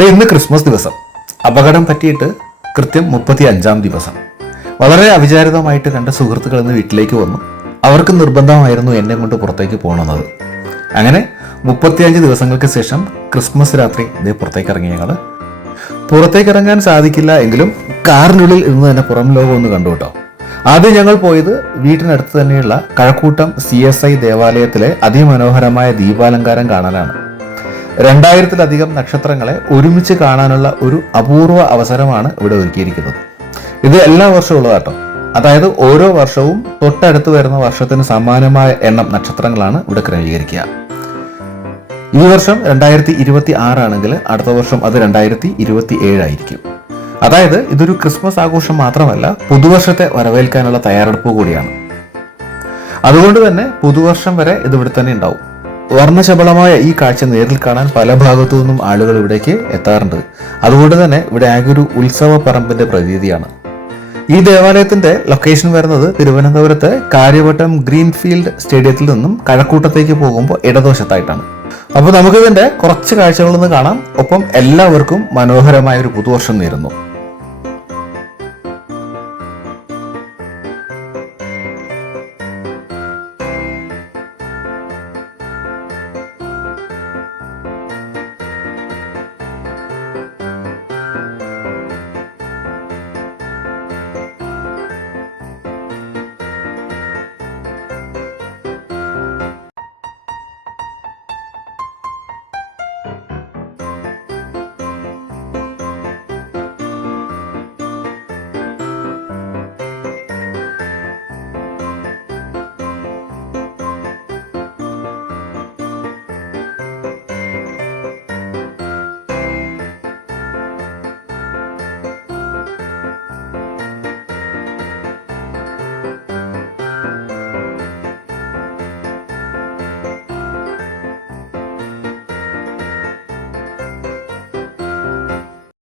ഇന്ന് ക്രിസ്മസ് ദിവസം. അപകടം പറ്റിയിട്ട് കൃത്യം 35-ാം ദിവസം. വളരെ അവിചാരിതമായിട്ട് രണ്ട് സുഹൃത്തുക്കൾ ഇന്ന് വീട്ടിലേക്ക് വന്നു. അവർക്ക് നിർബന്ധമായിരുന്നു എന്നെ കൊണ്ട് പുറത്തേക്ക് പോകണമെന്നത്. അങ്ങനെ 35 ദിവസങ്ങൾക്ക് ശേഷം ക്രിസ്മസ് രാത്രി പുറത്തേക്ക് ഇറങ്ങി ഞങ്ങൾ. പുറത്തേക്ക് ഇറങ്ങാൻ സാധിക്കില്ല എങ്കിലും കാറിനുള്ളിൽ ഇന്ന് തന്നെ പുറം ലോകം ഒന്ന് കണ്ടു കേട്ടോ. ആദ്യം ഞങ്ങൾ പോയത് വീട്ടിനടുത്ത് തന്നെയുള്ള കഴക്കൂട്ടം CSI ദേവാലയത്തിലെ അതിമനോഹരമായ ദീപാലങ്കാരം കാണാനാണ്. 2000-ലധികം നക്ഷത്രങ്ങളെ ഒരുമിച്ച് കാണാനുള്ള ഒരു അപൂർവ അവസരമാണ് ഇവിടെ ഒരുക്കിയിരിക്കുന്നത്. ഇത് എല്ലാ വർഷവും ഉള്ളതാട്ടോ. അതായത് ഓരോ വർഷവും തൊട്ടടുത്ത് വരുന്ന വർഷത്തിന് സമാനമായ എണ്ണം നക്ഷത്രങ്ങളാണ് ഇവിടെ ക്രമീകരിക്കുക. ഈ വർഷം 2026 ആണെങ്കിൽ അടുത്ത വർഷം അത് 2027 ആയിരിക്കും. അതായത് ഇതൊരു ക്രിസ്മസ് ആഘോഷം മാത്രമല്ല, പുതുവർഷത്തെ വരവേൽക്കാനുള്ള തയ്യാറെടുപ്പ് കൂടിയാണ്. അതുകൊണ്ട് തന്നെ പുതുവർഷം വരെ ഇതിവിടെ തന്നെ ഉണ്ടാവും. വർണ്ണശബളമായ ഈ കാഴ്ച നേരിൽ കാണാൻ പല ഭാഗത്തു നിന്നും ആളുകൾ ഇവിടേക്ക് എത്താറുണ്ട്. അതുകൊണ്ട് തന്നെ ഇവിടെ ആകെ ഒരു ഉത്സവ പറമ്പിന്റെ പ്രതീതിയാണ്. ഈ ദേവാലയത്തിന്റെ ലൊക്കേഷൻ വരുന്നത് തിരുവനന്തപുരത്ത് കാര്യവട്ടം ഗ്രീൻഫീൽഡ് സ്റ്റേഡിയത്തിൽ നിന്നും കഴക്കൂട്ടത്തേക്ക് പോകുമ്പോൾ ഇടതുവശത്തായിട്ടാണ്. അപ്പോൾ നമുക്കിതിന്റെ കുറച്ച് കാഴ്ചകളൊന്ന് കാണാം. ഒപ്പം എല്ലാവർക്കും മനോഹരമായ ഒരു പുതുവർഷം നേരുന്നു.